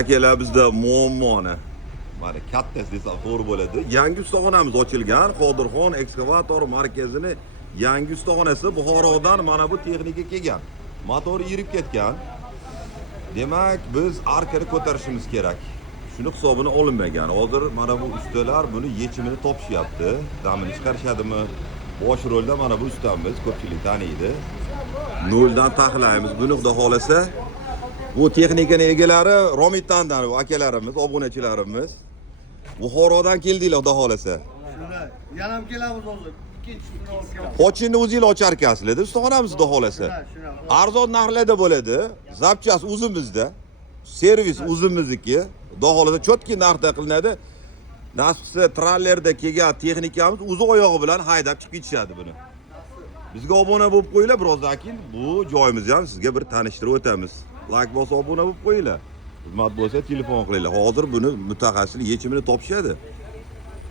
Akalar bizda muammoni mana kattasi desam to'g'ri bo'ladi. Yangi ustaxonamiz ochilgan. Qodirxon ekskavator markazini yangi ustaxonasi Buxorodan mana bu texnika kelgan. Motori yirib ketgan. Demak, biz arkani ko'tarishimiz kerak. Shuni hisobini olinmagan. Hozir mana bu ustalar buni yechimini topishyapti. Damini chiqarishadimi? Bosh rolda mana bu ustamiz, ko'pchilik taniydi. Noldan taxlaymiz. Buni xudo xolasa bu texnikaning egalari Romitandan bu akalarimiz, obunachilarimiz. Buxorodan keldinglar xudo xolasa. Shuni yana ham kelamiz hozir. Ikkinchi kuni olib kelamiz. Pochinni o'zingiz ochar ekansiz-da, ustaxonamiz xudo xolasa. Arzon narxlarda bo'ladi. Zapchas o'zimizda. Servis o'zimizniki. Xudo xolasa chotki narxda qilinadi. Nasibsa trallerda kelgan texnikamiz o'zi oyog'i bilan haydab chiqib ketishadi buni. Bizga obuna bo'lib qo'yinglar birozdan keyin bu joyimizni ham sizga bir tanishtirib o'tamiz. Like bosib obuna bo'lib qo'yinglar. Xizmat bo'lsa telefon qilinglar. Hozir buni mutaxassis yechimini topishadi.